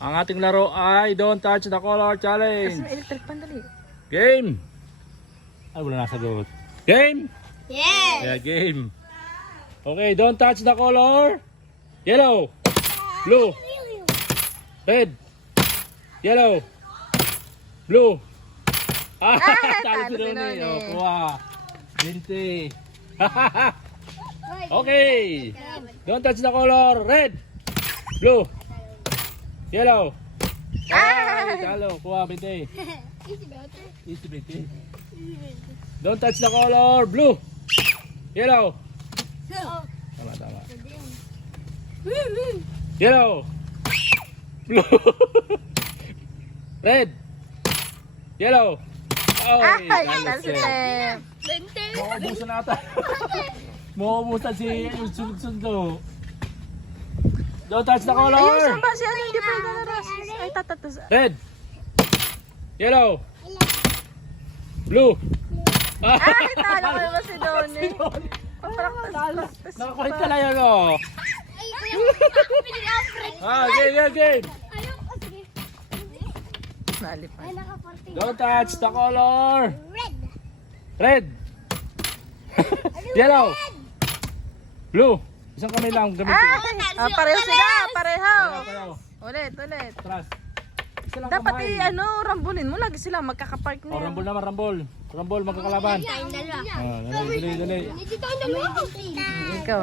Ang ating laro ay Don't Touch the Color Challenge. Kasi may electric pan dali. Game! Ay, wala nasagot. Game! Yes! Yeah, game. Okay, don't touch the color. Yellow, blue, red, yellow, blue. Ah, talo si Donnie. Oh, kuha. 20. Okay. Don't touch the color. Red, blue, yellow. Ay, talo. Kuha, 20. Easy, 20. Don't touch the color. Blue, yellow. Tama, tama. Yellow, blue, red, yellow. Ay, talo si Tem. Mauubusan nata. Mauubusan si yung sunod-sundo. Don't touch the color. Ayun, saan ba siya? Hindi pa yung naras. Ay, tatatas. Red, yellow, blue. Ay, talo ko naman si Donnie. Pampraktas. Nakakulit ka lang yun, oh. Game, game. Nalipan. Don't touch the color. Red! Red, yellow, blue. Isang kamay lang gamitin. Pareho sila. Pareho. Pareho. Ulit. Tras. Isa lang Dapat kamay. rambulin mo. Lagi sila magkakapartner. Oh, rambol naman, rambol. Rambol, magkakalaban. Tayong dalawa. Dali. Hindi tayong dalawa. Ikaw.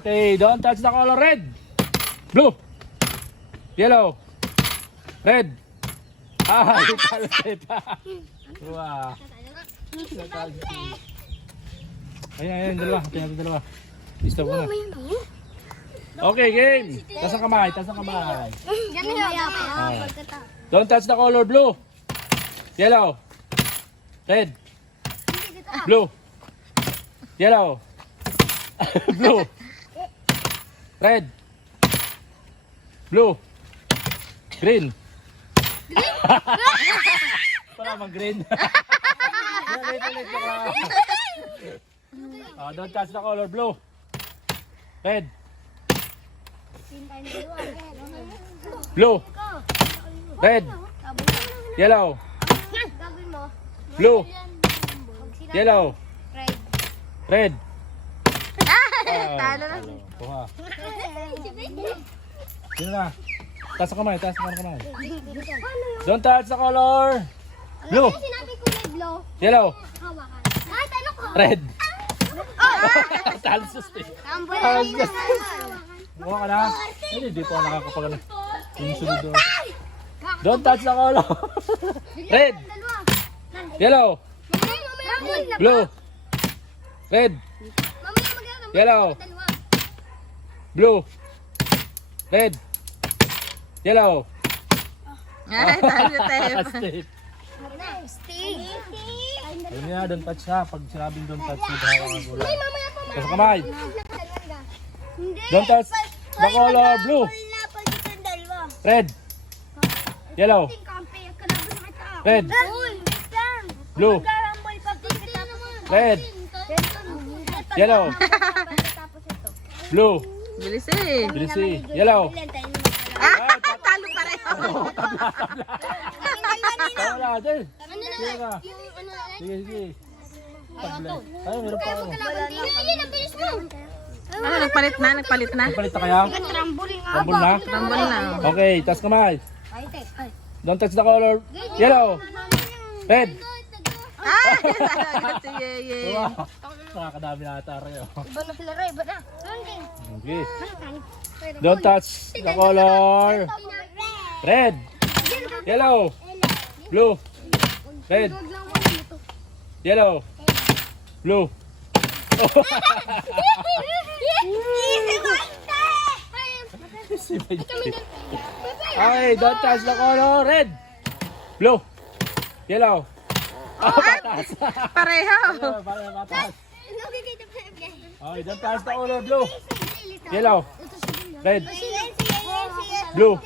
Okay, don't touch the color. Red, blue, yellow, red. Ah, kita. Wow. Ayan, dalawa. Tingnan dalawa. Stop mo na. Okay, game. Taas ang kamay, Ganun lang. Don't touch the color. Blue, yellow, red, blue, yellow, blue, red, blue, green. Para mag-green. Ulit ka. Don't touch the color. Blue, red, blue, red, yellow, blue, yellow, red. Talo na. Kuha. Sino na? Taas ang kamay. Don't touch the color. Blue, Sinabi ko may blow. yellow, Hawakan. Kahit ano ko. red. Talsos eh. Talsos. Buka ka na. Hindi po ako nakakapagano. Yung sunod doon. Don't touch the color. Red, yellow, blue, red, yellow, blue, red, yellow. Ay, talo si Tem. Steve. Steve. Ayun nga, don't touch na. Pag sinabing don't touch, maghahawa ang gulay. Tapos kamay. Don't touch the color. Blue, red, yellow, red, blue, red, yellow, blue, Bilis eh. bilisi, yellow. Talo pareho. Wala, Del. Sige ka. Sige. Tablay. Ay, meron pa ako. Ano, nagpalit na. Palit na kaya? Rambol na? Rambol na. Okay, taas kamay. Don't touch the color. Yellow, red. Ay, talaga si Yeye. Wow. Nakakadami na ata rin. Iba na sila rin, iba na. Okay. Don't touch the color. Red, yellow, blue, red, yellow, blue. Okay, don't touch the color. Red, blue, yellow. Patas. Pareho. Patas. Okay, don't touch the color. Blue, yellow, red, blue,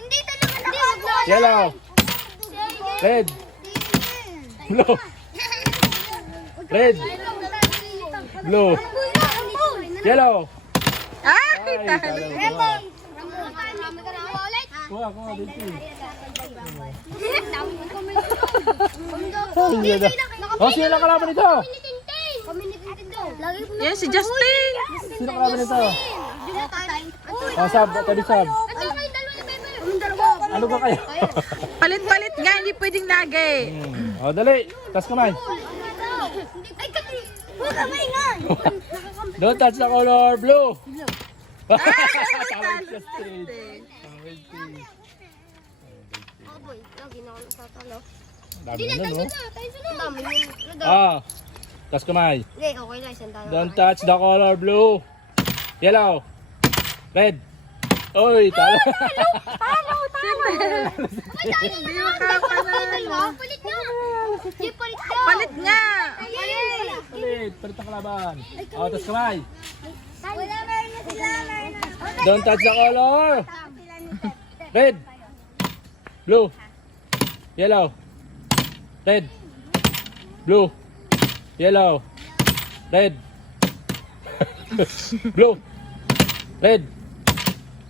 yellow, red, blue, red, blue, yellow. Ay, Ay, talo. talo. Dami ka na ulit. Kuha, 20. Dami mo kami. Oh, sino ang kalaban nito? Kami ni Tintin. Lagi po Yan, si Justin. Sino ang kalaban nito? Oh, Sab, tabi Sab. Ano ba kayo? Palit-palit nga, hindi pwedeng lagi. Oh, dali. Tas kamay. Ay, kati. Huwag kamay nga. Don't touch the color blue. Talo si Justin. Oh boy, lagi na ako natatalo. Dami na, no? Ang dami yun. Ah. Tas kamay. Hindi, okay lang. Isang talo. Don't touch the color blue. Yellow. Red. Oy, talo. Hindi makapanalo. Palit nga. Hindi, palit nga. Palit nga. Palit. Palit ang kalaban. Oh, tas kamay. Wala na sila. Don't touch the color. Red. Blue. Yellow. Red. Blue. Yellow. Red. Blue. Red.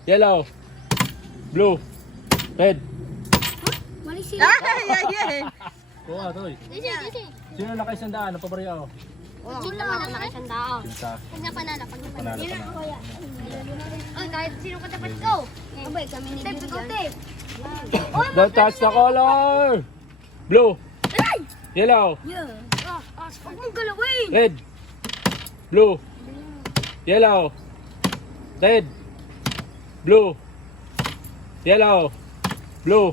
Yellow. Blue. Red. Mali sila. Ay. Kuha, Toy. Disi. Sino nakaisandaan? Ang paborito? Dito ka lang nakasandaan. Sinta. Pag napanalo, pag Panalo ka na. Ay, kahit sino katapat ko. Abay, kami ni Tape. Don't touch the color. Blue. Yellow. Huwag mong galawin. Red. Blue. Yellow. Red. Blue. Yellow. Blue.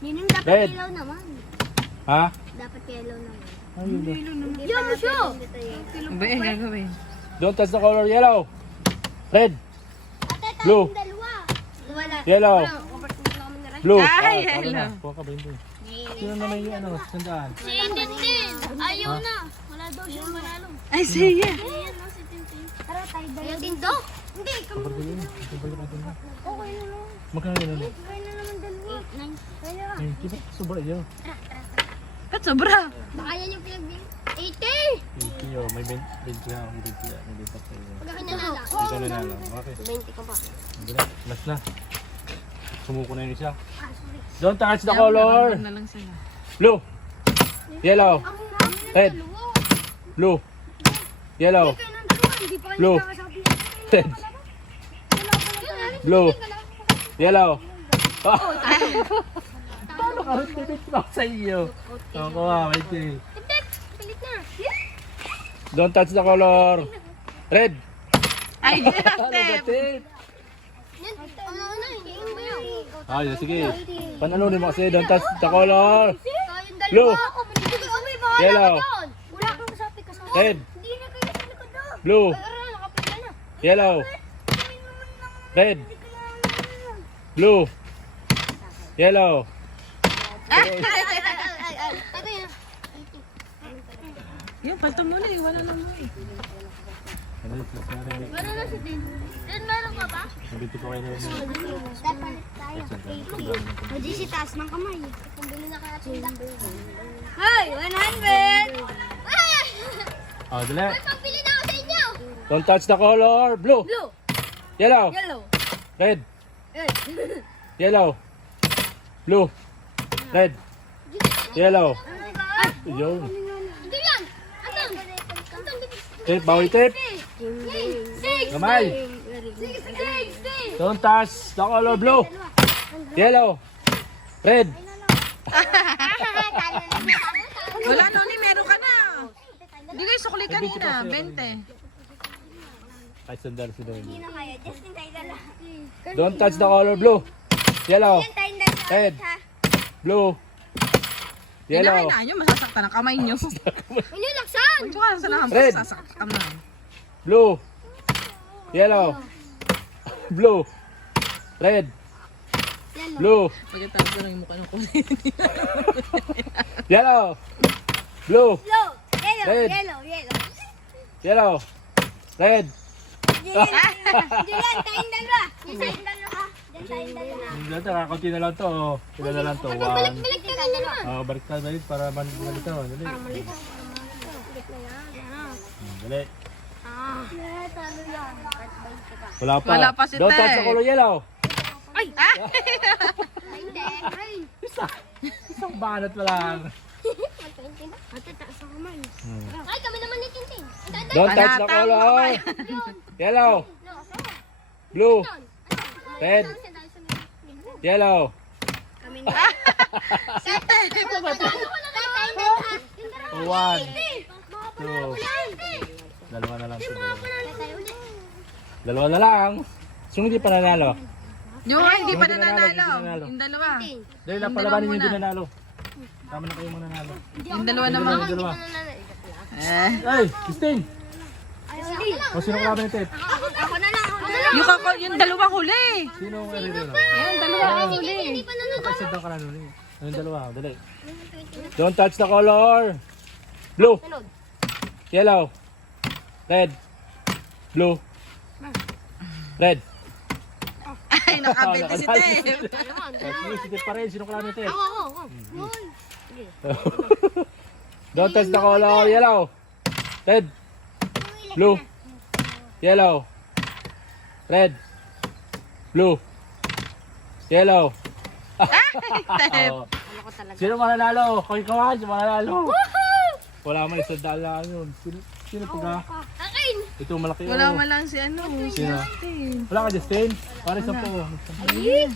Ninong dapat Red. yellow naman. Ha? Dapat yellow naman. Ayun. Yan mo siya. Ba eh, gagawin. Don't touch the color yellow. Red. Ate, Blue. tayong dalawa. Wala. Yellow. Blue. Ay, talo na. yellow. Kuha ka ba hindi? Sino naman yung ano? Sandaan. Si Tintin. Ayaw na. Wala daw siyang manalo. Ay, siya. Ayan na si Tintin. Tara tayo dalawa. Ayaw Tinto? Hindi, kami. Paborito yun. Paborito natin na. Okay na lang. Magkano yun? Okay na naman dalawa. 8, 9. Kaya. Eh, di ba? Sobra yun. Ba't sobra? Baka yan yung pinag-bin. 80! 80 oh. May 20 na. May 20 na. May 20 na. Pag ako nanala. Ikaw na lang. Okay. 20 ka pa. Hindi na. Last na. Sumuko na yun isa. Ah, sorry. Don't touch the color. Na lang sila. Blue. Yellow. Ang hirap na Red. dalawa. Blue. Yellow. Kaya nang dalawa, hindi pa Blue. nagkakasabi. Red. Blue. Yellow. Oh. Paano ka rin pipit pa sa iyo? Ako nga, wait eh. Tintin, pilit na. Don't touch the color. Red. Ay, Ano Justin. tip? Yan, ano, hindi mo yan. Ay, sige. Panalunin mo kasi. Don't touch the color. Tayong dalawa. Blue. Hindi kami bahala Yellow. ka doon. Wala kang kasabi ka sa Red. Hindi na kayo sa likod doon. Blue. Ay, aray, nakapila na. Yellow. Red. Blue. Yellow. Ito yan. Yung palta mo na eh, wala na mo eh. Wala na si Tin. Tin, meron ka ba? Nabiti ko kayo na yun. Dapat tayo. Hindi si taas ng kamay. Kung bili na kaya sinda. Hey, 100! Ay! Oh, dali. May pambili na ako sa inyo! Don't touch the color. Blue. Blue. Yellow. Yellow. Red. Red. Yellow. Blue. Red. Yellow. Ano ba? Yun. Ito yan! Anong? Tip, bawal tip. 6! Kamay. 60! Don't touch the color blue. Yellow. Red. Wala nun eh, meron ka na. Hindi kayo sukli kanina, 20. Ay, sandal si Doy. Hindi na kaya. Justin, tayo dala. Don't touch the color blue. Yellow. Tayong dala. Red. Blue. Yellow. Kinain na nyo, masasaktan ang kamay nyo. Hindi, laksan! Huwag nyo ka lang sa nakam, Red. masasaktan na. Blue. Yellow. Blue. Red. Blue. Pagkatapos ko lang yung mukha ng kulay. Yellow. Blue. Yellow. Yellow. Red. Yellow. Yellow. Yellow. Red. Diyan, tayong dalawa. Diyan tayong dalawa. Diyan tayong dalawa. Dito, kakunti na lang to. oh. Sila na lang to. One. Balik ka na naman. Balik tayo balik para manito. Dali. Balik na yan. Dali. Ah. Talo yan. Wala pa. Wala pa si Don't touch Ted. the color yellow. Ay! Ah! Hindi. Rain. Isang banat pa lang. Ate, taas ang kamay. Hmm. Ay, kami naman ni Tintin. Don't touch the color. Yellow. Blue. Red. Yellow. Kami na. One. Two. Dalawa na lang. Dalawa na lang. So hindi pa nanalo. Yung hindi pa Hindi nanalo, nananalo. hindi nanalo. Yung dalawa. Dahil napalabanin yung hindi nanalo. Tama na kayo muna nanalo. Yung dalawa Yung naman. dalawa. Eh. Ay, Christine. O sino kalaban ni Ted? Ako na lang. Yung dalawa huli. Sino ang karino? Yung dalawa huli. Kapag daw ka na nuli. Yung dalawa, dali. Don't touch the color. Blue. Yellow. Red. Blue. Red. Ay, nakabente si Tep. Si Ted pa rin. Sino kalaban ni Ted? Ako. Don't touch the color. Yellow. Red. Blue. Yellow. Red. Blue. Yellow. Tep. Sino mananalo? Kawin-kawan, sino mananalo? Wala man, isang dala yun. Sino pag Akin. ito malaki Wala oh. man lang si ano. Sino? Justin. Wala ka, Justin? Para sa po. Ay.